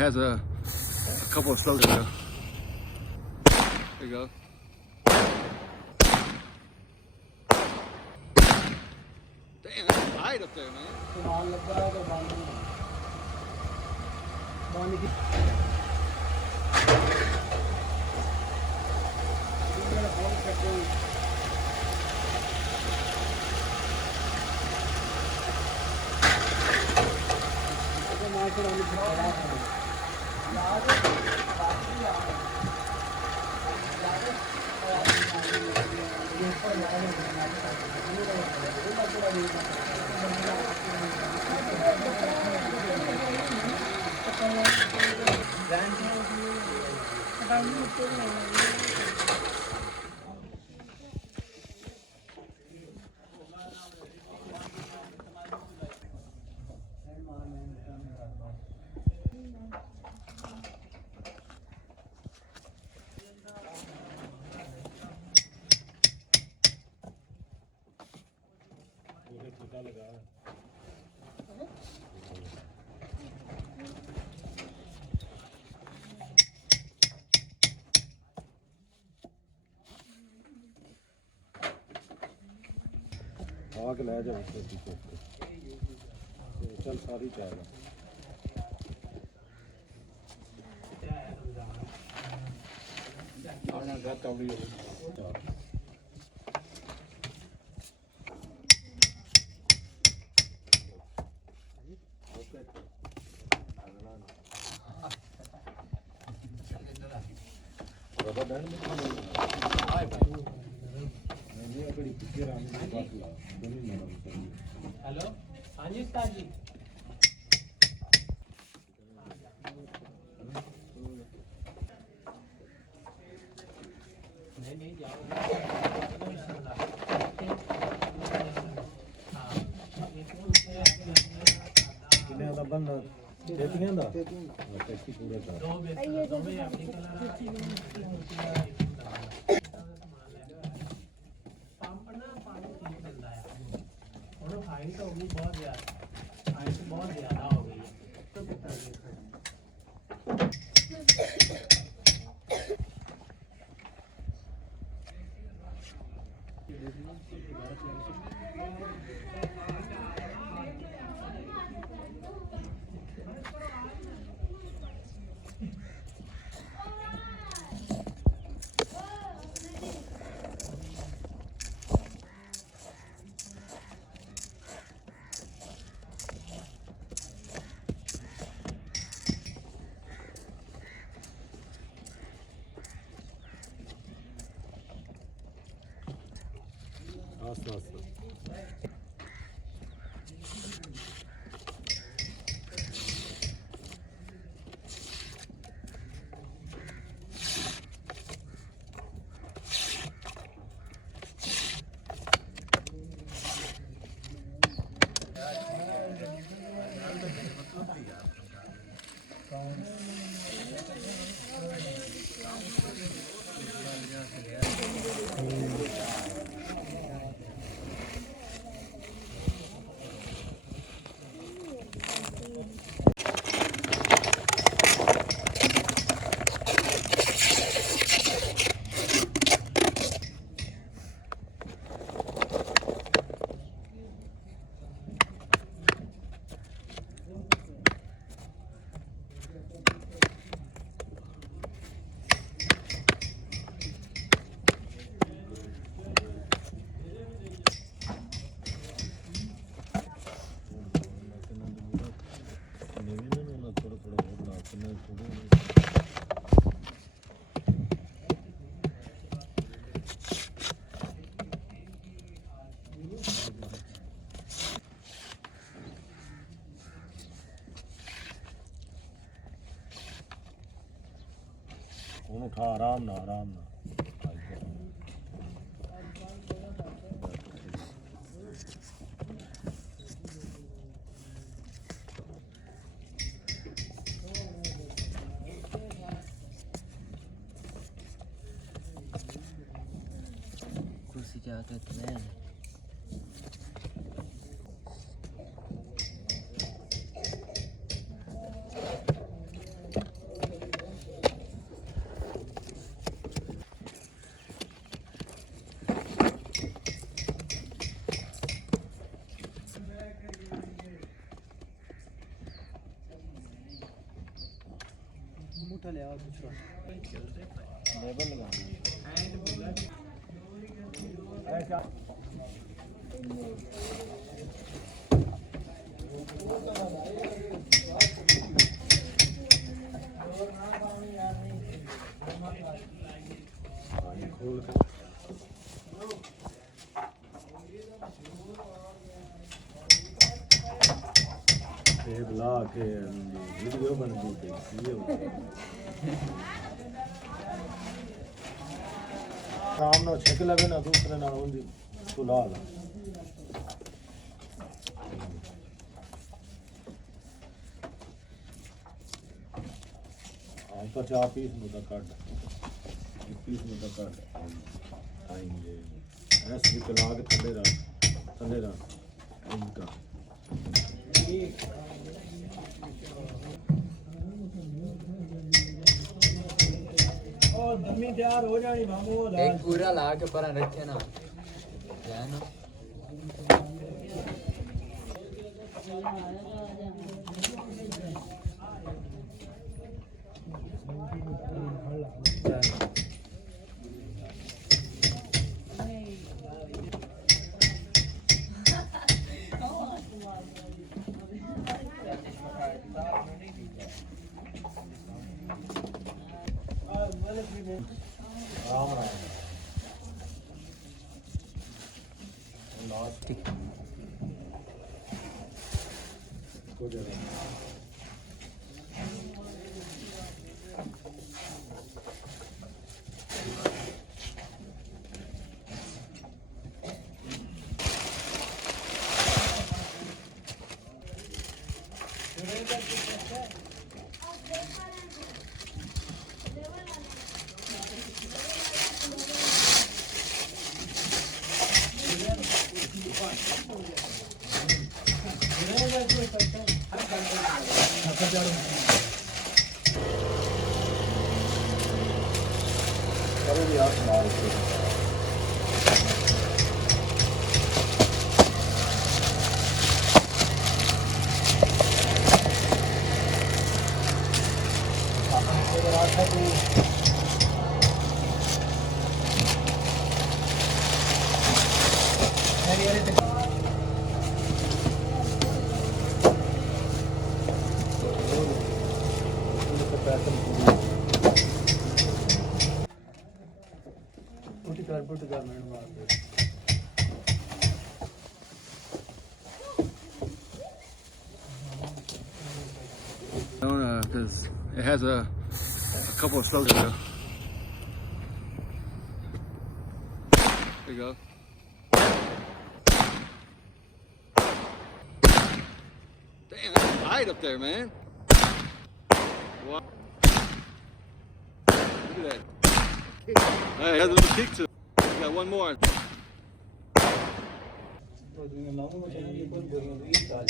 has a couple of strokes. There you go. Damn, that's tight up there, man. आग ले जाओ चल सारी चाहेगा हेलो हाँ जी उस्ताद जी नहीं जाओ किन्ने दा बंदा तेतियां दा तेती पूरे दा दो भी अपनी कलर पंप ना पानी ठीक मिलता है और हाइट हो गई बहुत ज्यादा हाइट बहुत ज्यादा हो गई है तो कितना आस्ता आस्ता ਉਹਨੂੰ ਉਠਾ ਆਰਾਮ ਨਾਲ कुर्सी जाके तुम्हें ਲਿਆ ਦੂਸਰਾ लेबल लगानी ਐਂਡ ਬੁਲਟ ऐसा खोल कर ला के वीडियो बन गई थी काम ना छिक लगे ना दूसरे ना होंगी तो ला ला तो 4 पीस में तो काट 1 पीस में तो काट आएंगे ऐसे भी ला के थले रख इनका दमी तैयार हो जानी मामू एक पूरा ला के पर रखे ना क्या ना राम राम लास्ट को जरा करो भी आप मार के पुट कर मैंने मार दे Because it has a couple of strokes ago. There you go. Damn, that's tight up there, man. Wow. Look at that. Hey, it has a little kick to it. We got one more. तो दिन लाऊं मैं चाहिए कोई बोलूं 20 साल